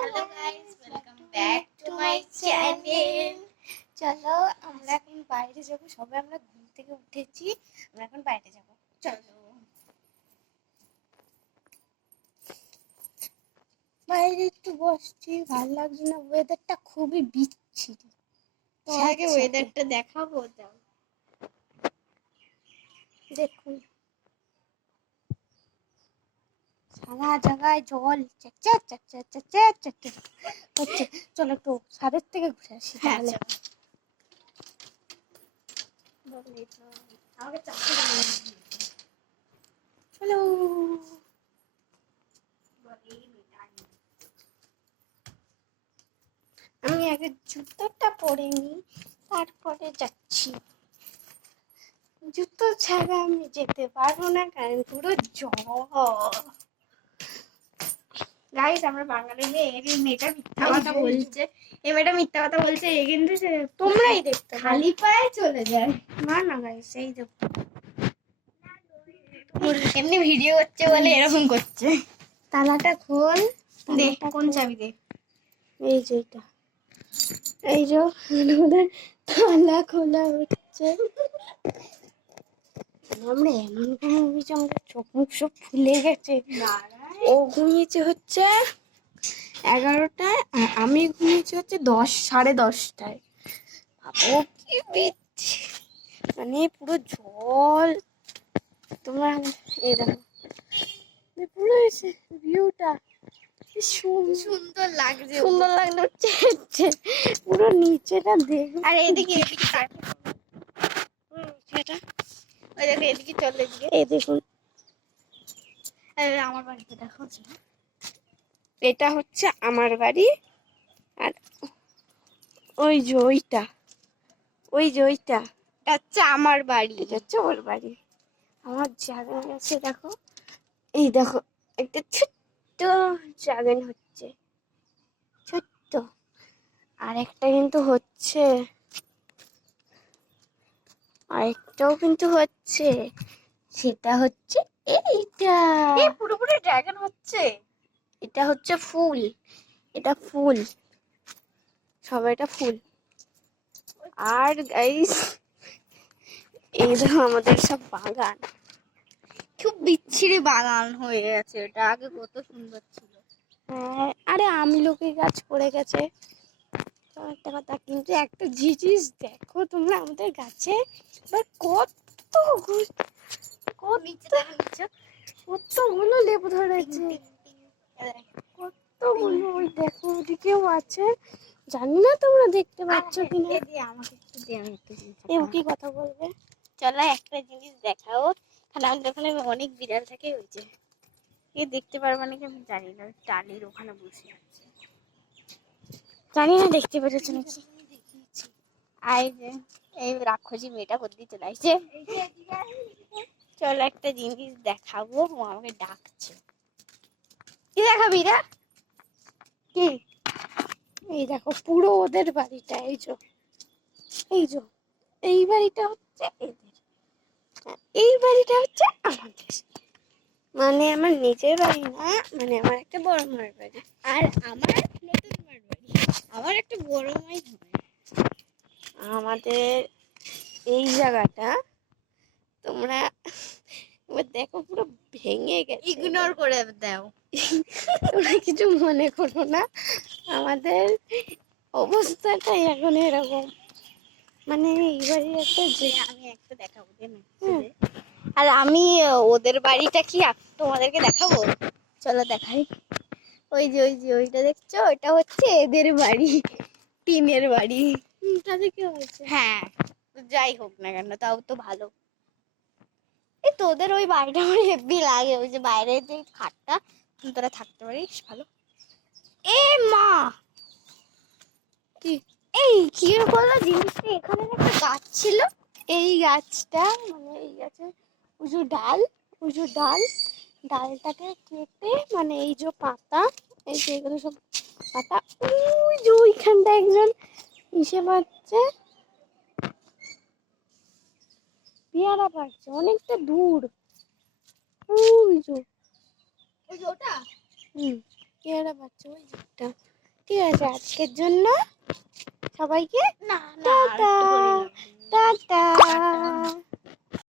Hello guys, welcome back to my channel. চলো আমরা এখন বাইরে যাব, সবাই আমরা ঘুম থেকে উঠেছি, আমরা এখন বাইরে যাব। চলো বাইরে একটু বসছি, ভালো লাগছে না, ওয়েদারটা খুবই বিচ্ছিরি। তোমাকে ওয়েদারটা দেখাবো, দাও দেখুন সারা জায়গায় জল চ্যাক চ্যাক চ্যাক চ্যাক চ্যাক চ্যাক চ্যাক হচ্ছে। চলো একটু ছাদের থেকে ঘুরে আসি তাহলে। চলো আমি আগে জুতোটা পরে নিই, তারপরে যাচ্ছি। জুতো ছাড়া আমি যেতে পারবো না, কারণ পুরো জল। গাইস, আমরা বাঙালি মেয়ে, এই মেয়েটা মিথ্যা কথা বলছে, এই মেয়েটা মিথ্যা কথা বলছে, এ কিন্তু তোমরাই দেখতে খালি পায়ে চলে যায়। না না গাইস, এই দেখো এমনি ভিডিও করছে বলে এরকম করছে। তালাটা খোল, দেখ কোন চাবি দে। এই যে এটা, এই যে আমাদের তালা খোলা হচ্ছে। আমরা এমন ঘুমিয়েছি, আমাদের চোখ মুখ সব ফুলে গেছে। ও ঘুমিয়েছে হচ্ছে 11টায়, আমি ঘুমিয়েছি হচ্ছে 10, 10:30টায়। ও কি বিচ্ছি, মানে পুরো জল। তোমরা এই দেখো পুরো ভিউটা সুন্দর লাগছে, সুন্দর লাগলো হচ্ছে পুরো নিচেটা দেখ। আর এদিকে নিচেটা ওই দেখো, এদিকে চল, এদিকে এই দেখুন। আমার বাড়িতে দেখো, এটা হচ্ছে আমার বাড়ি, আর ওই যে ওইটা, ওই যে ওইটা হচ্ছে আমার বাড়ি, এটা হচ্ছে ওর বাড়ি। আমার জাগান আছে দেখো, এই দেখো একটা ছোট্ট জাগান হচ্ছে, ছোট্ট। আর একটা কিন্তু হচ্ছে, আরেকটাও কিন্তু হচ্ছে, সেটা হচ্ছে এইটা। পুরোপুরি ড্রাগন হচ্ছে, এটা হচ্ছে ফুল, এটা ফুল, সবাইটা ফুল। আর গাইস এই দেখো আমাদের সব বাগান, খুব বিচ্ছিরি বাগান হয়ে গেছে। এটা আগে কত সুন্দর ছিল। হ্যাঁ, আরে আমলকি গাছ পড়ে গেছে একটা কথা, কিন্তু একটা জিনিস দেখো তোমরা, আমাদের গাছে কতগুলো লেবু ধরেছে, কতগুলো। ওই দেখো ওদিকেও আছে, জানি না তোমরা দেখতে পাচ্ছ কিনা। আমাকে একটু দে, আমি একটু কি কথা বলবে। চলো একটা জিনিস দেখাও, তাহলে আমাদের ওখানে অনেক বিড়াল থাকে, ওই যে এ দেখতে পারবা নাকি আমি জানি না, টালির ওখানে বসে আছে, জানি না দেখতে পেরেছো নাকি। আই যে এই রাক্ষসী মেয়েটা কোথায় চলে আসছে। চলো একটা জিনিস দেখাবো, ও আমাকে ডাকছে। কি দেখাবি রে? কি? এই দেখো পুরো ওদের বাড়িটা, এই যে এই যে এই বাড়িটা হচ্ছে এদের, এই বাড়িটা হচ্ছে আমাদের, মানে আমার নিজের বাড়ি না, মানে আমার একটা বড় মার বাড়ি, আর আমার নতুন মার বাড়ি, আমার একটা বড় মাই হয়। আমাদের এই জায়গাটা তোমরা দেখো পুরো ভেঙে গেছে, ইগনোর করে দাও, তোমরা কিছু মনে করো না, আমাদের অবস্থাটা এখন এরকম। মানে এইবারই একটা যে আমি একটা দেখাবো, আর আমি ওদের বাড়িটা কি তোমাদেরকে দেখাবো, চলো দেখাই। ওই যে ওই যে ওইটা দেখছো, ওইটা হচ্ছে এদের বাড়ি, টিনের বাড়ি। তাতে কি হয়েছে? হ্যাঁ, যাই হোক না কেন, তাও তো ভালো। এই তোদের ওই বাড়িটা আমার হেভি লাগে, ওই যে বাইরে যে খাটটা, তোরা থাকতে পারিস ভালো। এ মা, কি এই কি বললো জিনিসটা, এখানে একটা গাছ ছিল, এই গাছটা মানে এই গাছের উঁচু ডাল, উঁচু ডাল, ডালটাকে কেটে, মানে এই যে পাতা, এই যে এগুলো সব পাতা, ওই যে ওইখানটা একজন ইসে পাচ্ছে, পেয়ারা পাচ্ছে অনেকটা দূর, ওই যে ওটা। পেয়ারা বাচ্চা ওই যে একটা। ঠিক আছে, আজকের জন্য সবাইকে না না, টাটা।